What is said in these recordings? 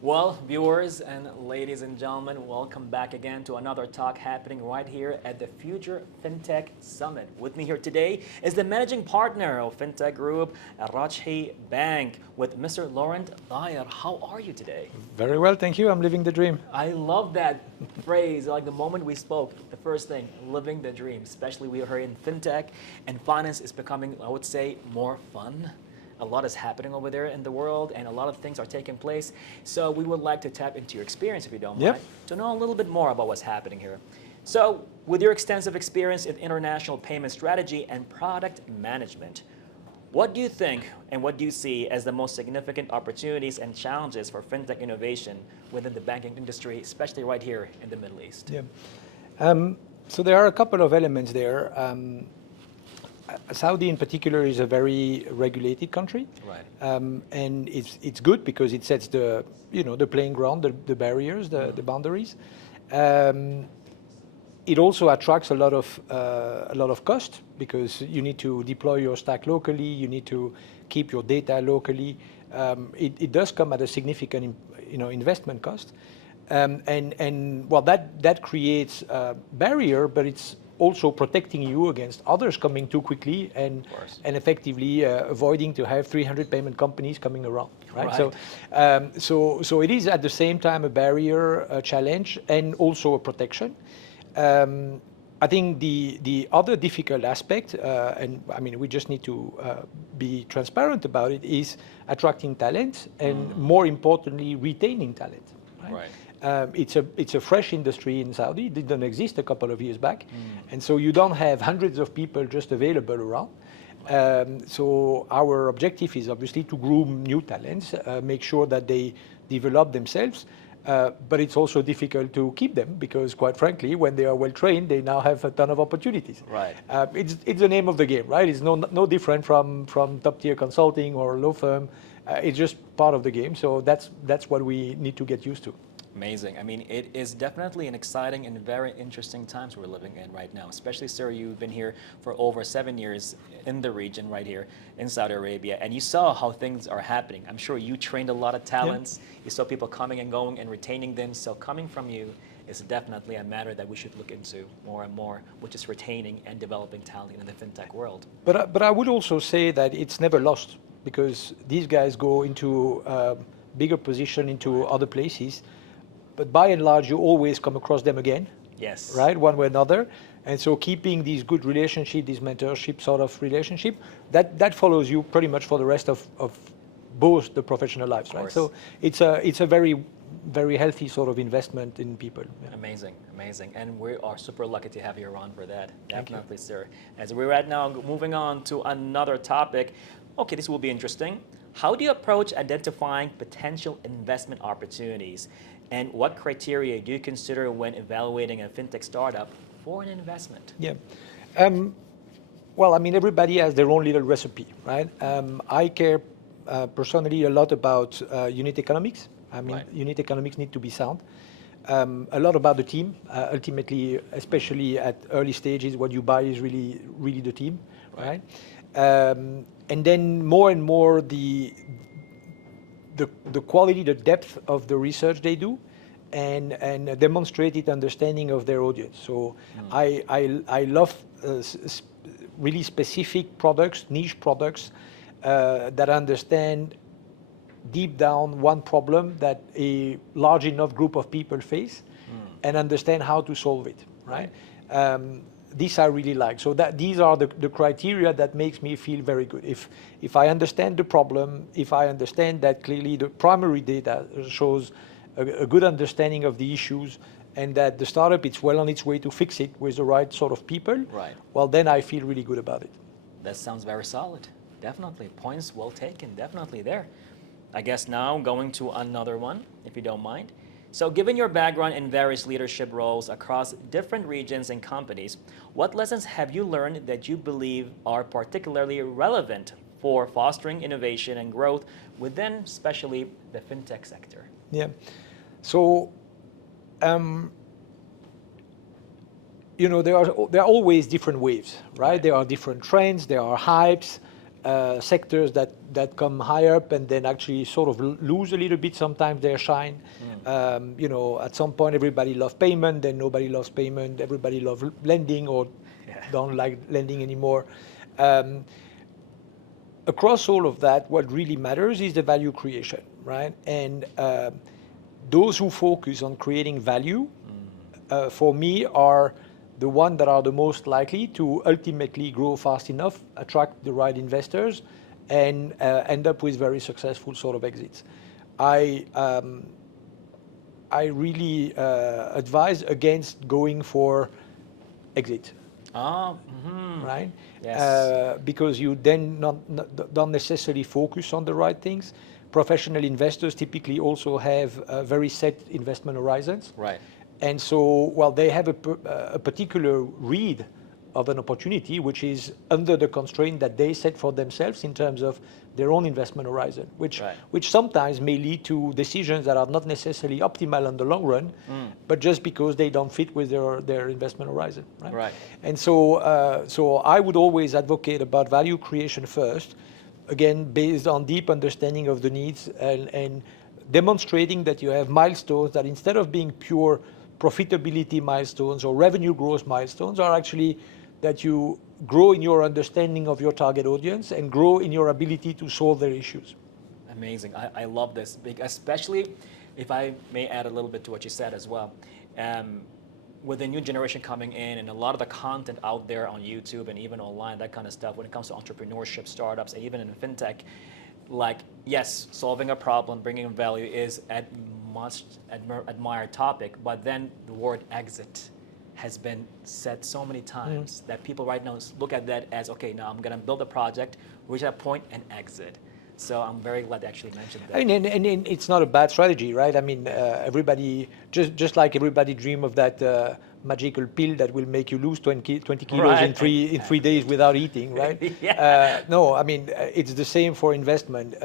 Well, viewers and ladies and gentlemen, welcome back again to another talk happening right here at the Future Fintech Summit. With me here today is the managing partner of Fintech Group, Rajhi Bank, with Mr. Laurent Dhaeyer. How are you today? Very well, thank you. I'm living the dream. I love that phrase. Like the moment we spoke, the first thing, living the dream. Especially we are here in fintech, and finance is becoming, I would say, more fun. A lot is happening over there in the world, and a lot of things are taking place. So we would like to tap into your experience, if you don't mind, to know a little bit more about what's happening here. So with your extensive experience in international payment strategy and product management, what do you think and what do you see as the most significant opportunities and challenges for fintech innovation within the banking industry, especially right here in the Middle East? So there are a couple of elements there. Saudi in particular is a very regulated country, and it's good because it sets the playing ground, the barriers, the boundaries. It also attracts a lot of cost because you need to deploy your stack locally, you need to keep your data locally. It does come at a significant investment cost, and well that creates a barrier, but it's also protecting you against others coming too quickly and effectively avoiding to have 300 payment companies coming around. Right? So it is at the same time a barrier, a challenge, and also a protection. I think the other difficult aspect, and I mean we just need to be transparent about it, is attracting talent and more importantly retaining talent. Right? It's a fresh industry in Saudi. It didn't exist a couple of years back, and so you don't have hundreds of people just available around. So our objective is obviously to groom new talents, make sure that they develop themselves. But it's also difficult to keep them because, quite frankly, when they are well trained, they now have a ton of opportunities. It's the name of the game, right? It's no different from top tier consulting or law firm. It's just part of the game. So that's what we need to get used to. Amazing. I mean, it is definitely an exciting and very interesting times we're living in right now. Especially, sir, you've been here for over 7 years in the region right here in Saudi Arabia, and you saw how things are happening. I'm sure you trained a lot of talents. You saw people coming and going and retaining them. So coming from you is definitely a matter that we should look into more and more, which is retaining and developing talent in the fintech world. But I would also say that it's never lost because these guys go into a bigger position into other places. But by and large, you always come across them again, right, one way or another. And so keeping these good relationships, this mentorship sort of relationship, that follows you pretty much for the rest of both the professional lives, right? So it's a very, very healthy sort of investment in people. Amazing, amazing. And we are super lucky to have you around for that. Definitely, sir. As we're right now moving on to another topic, okay, this will be interesting. How do you approach identifying potential investment opportunities? And what criteria do you consider when evaluating a fintech startup for an investment? Well, I mean, everybody has their own little recipe, right? I care personally a lot about unit economics. I mean, unit economics need to be sound. A lot about the team. Ultimately, especially at early stages, what you buy is really the team, right? And then more and more the quality, the depth of the research they do, and a demonstrated understanding of their audience. So I love really specific products, niche products that understand deep down one problem that a large enough group of people face and understand how to solve it, right? This I really like. So these are the criteria that makes me feel very good. If I understand the problem, if I understand that clearly the primary data shows a good understanding of the issues and that the startup is well on its way to fix it with the right sort of people, well, then I feel really good about it. That sounds very solid. Definitely. Points well taken. Definitely there. I guess now going to another one, if you don't mind. So given your background in various leadership roles across different regions and companies, what lessons have you learned that you believe are particularly relevant for fostering innovation and growth within especially the fintech sector? So, there are always different waves, right? There are different trends, there are hypes. sectors that come high up and then actually sort of lose a little bit sometimes their shine. At some point everybody loves payment, then nobody loves payment. Everybody loves lending or don't like lending anymore. Across all of that, what really matters is the value creation, right? And those who focus on creating value, for me, are the ones that are the most likely to ultimately grow fast enough, attract the right investors, and end up with very successful sort of exits. I really advise against going for exit. Right? Yes. Because you then don't necessarily focus on the right things. Professional investors typically also have very set investment horizons. Right. And so, well, they have a particular read of an opportunity, which is under the constraint that they set for themselves in terms of their own investment horizon, which sometimes may lead to decisions that are not necessarily optimal in the long run, but just because they don't fit with their investment horizon. Right? And so, so I would always advocate about value creation first, again, based on deep understanding of the needs and demonstrating that you have milestones that instead of being pure profitability milestones or revenue growth milestones are actually that you grow in your understanding of your target audience and grow in your ability to solve their issues. Amazing. I love this, especially if I may add a little bit to what you said as well. With the new generation coming in and a lot of the content out there on YouTube and even online, that kind of stuff, when it comes to entrepreneurship, startups, and even in fintech, like, yes, solving a problem, bringing value is a much admired topic, but then the word exit has been said so many times that people right now look at that as, okay, now I'm going to build a project, reach that point, and exit. So I'm very glad they actually mentioned that. I mean, and it's not a bad strategy, right? I mean, everybody, just like everybody dream of that magical pill that will make you lose 20 kilos in 3 days without eating, right? No, I mean, it's the same for investment.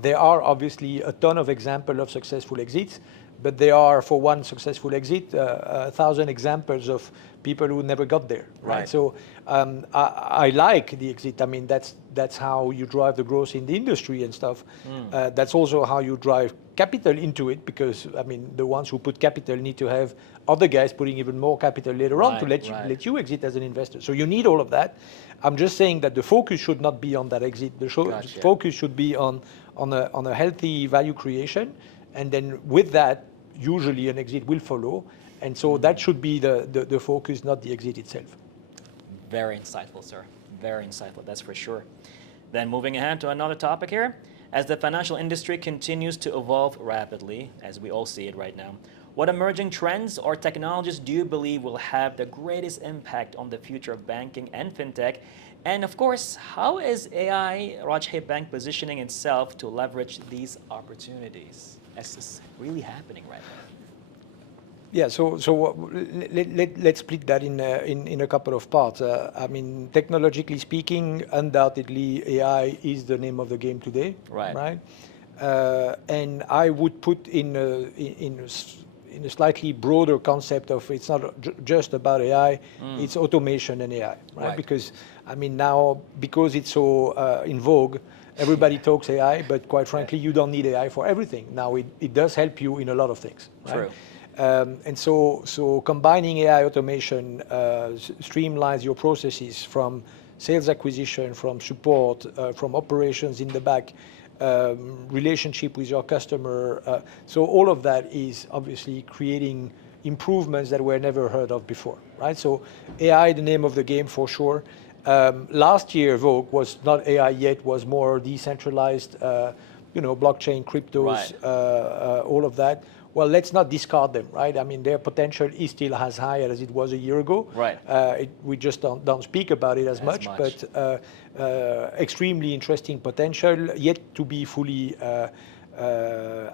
There are obviously a ton of examples of successful exits, but there are, for one successful exit, 1,000 examples of people who never got there, right? So I like the exit. I mean, that's how you drive the growth in the industry and stuff. That's also how you drive capital into it, because I mean, the ones who put capital need to have other guys putting even more capital later on to let you exit as an investor. So you need all of that. I'm just saying that the focus should not be on that exit. The focus should be on a healthy value creation, and then with that, usually an exit will follow. And so that should be the focus, not the exit itself. Very insightful, sir. Very insightful, that's for sure. Then moving ahead to another topic here. As the financial industry continues to evolve rapidly, as we all see it right now, what emerging trends or technologies do you believe will have the greatest impact on the future of banking and fintech? And of course, how is AI, Rajhi Bank, positioning itself to leverage these opportunities? As is really happening right now. Yeah, so let's split that in a couple of parts. I mean, technologically speaking, undoubtedly AI is the name of the game today, right? And I would put in a slightly broader concept of it's not just about AI, it's automation and AI, right? Because I mean now, because it's so in vogue, everybody talks AI, but quite frankly, you don't need AI for everything. Now it does help you in a lot of things, right? True. And so combining AI automation streamlines your processes from sales acquisition, from support, from operations in the back, relationship with your customer. So all of that is obviously creating improvements that were never heard of before, right? So AI, the name of the game for sure. Last year, Vogue was not AI yet, was more decentralized, blockchain, cryptos, all of that. Well, let's not discard them, right? I mean, their potential is still as high as it was a year ago. We just don't speak about it as much, but extremely interesting potential, yet to be fully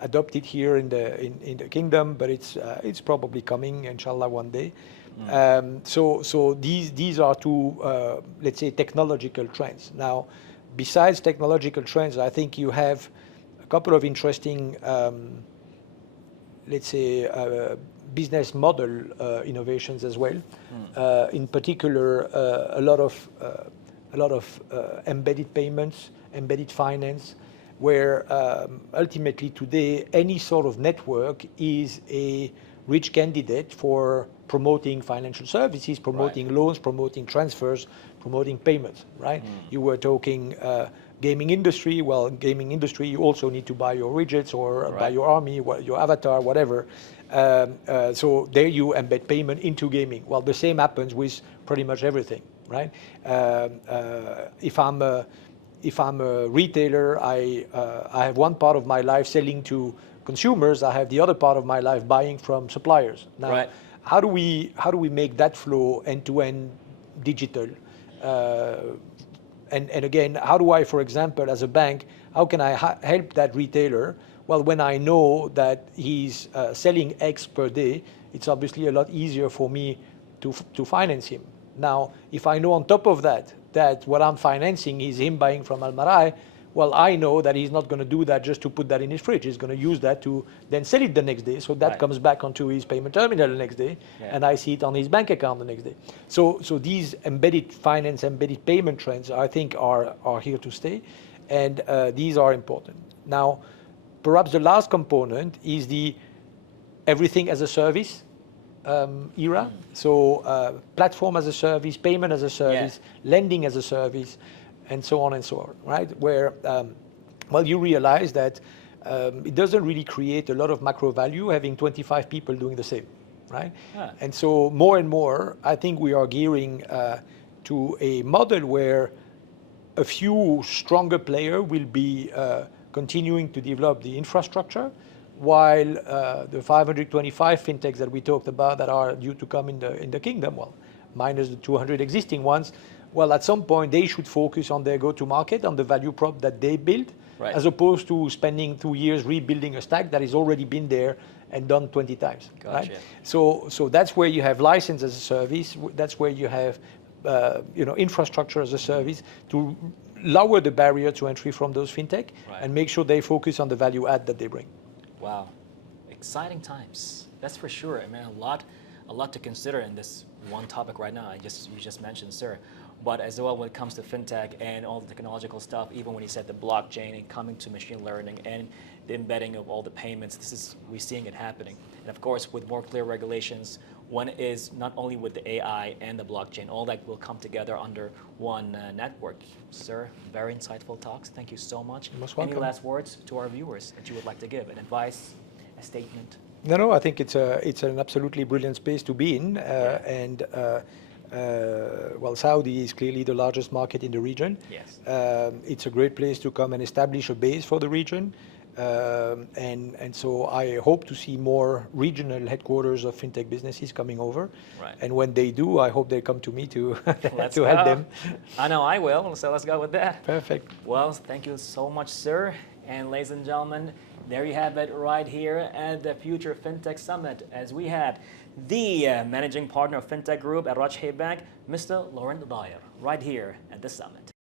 adopted here in the kingdom, but it's probably coming, inshallah, one day. So these are two, let's say, technological trends. Now, besides technological trends, I think you have a couple of interesting let's say, business model innovations as well. In particular, a lot of a lot of embedded payments, embedded finance, where ultimately today any sort of network is a rich candidate for promoting financial services, promoting loans, promoting transfers, promoting payments, right? You were talking gaming industry. Well, gaming industry, you also need to buy your widgets or buy your army, your avatar, whatever. So there you embed payment into gaming. Well, the same happens with pretty much everything, right? If I'm a retailer, I have one part of my life selling to consumers. I have the other part of my life buying from suppliers. Now, how do we make that flow end-to-end digital? And again, how do I, for example, as a bank, how can I help that retailer? Well, when I know that he's selling X per day, it's obviously a lot easier for me to finance him. Now, if I know on top of that what I'm financing is him buying from Almarai, well, I know that he's not going to do that just to put that in his fridge. He's going to use that to then sell it the next day. So that comes back onto his payment terminal the next day, and I see it on his bank account the next day. So these embedded finance, embedded payment trends, I think, are here to stay, and these are important. Now, perhaps the last component is the everything as a service era. So platform as a service, payment as a service, lending as a service, and so on and so on, right? Where, well, you realize that it doesn't really create a lot of macro value having 25 people doing the same, right? And so more and more, I think we are gearing to a model where a few stronger players will be continuing to develop the infrastructure, while the 525 fintechs that we talked about that are due to come in the kingdom, well, minus the 200 existing ones, well, at some point they should focus on their go-to-market, on the value prop that they build, as opposed to spending 2 years rebuilding a stack that has already been there and done 20 times. Right? So that's where you have license as a service. That's where you have infrastructure as a service to lower the barrier to entry from those fintech and make sure they focus on the value add that they bring. Wow, exciting times. That's for sure. I mean, a lot to consider in this one topic right now. You just mentioned, sir. But as well, when it comes to fintech and all the technological stuff, even when you said the blockchain and coming to machine learning and the embedding of all the payments, we're seeing it happening. And of course, with more clear regulations, one is not only with the AI and the blockchain, all that will come together under one network. Sir, very insightful talks. Thank you so much. Most welcome. Any last words to our viewers that you would like to give? An advice, a statement? No, I think it's an absolutely brilliant space to be in, and well, Saudi is clearly the largest market in the region. Yes. It's a great place to come and establish a base for the region, and so I hope to see more regional headquarters of fintech businesses coming over. Right. And when they do, I hope they come to me to Let's to help them. I know I will. So let's go with that. Perfect. Well, thank you so much, sir. And ladies and gentlemen, there you have it right here at the Future Fintech Summit, as we had the managing partner of Fintech Group at Rajhi Bank, Mr. Laurent Dhaeyer, right here at the summit.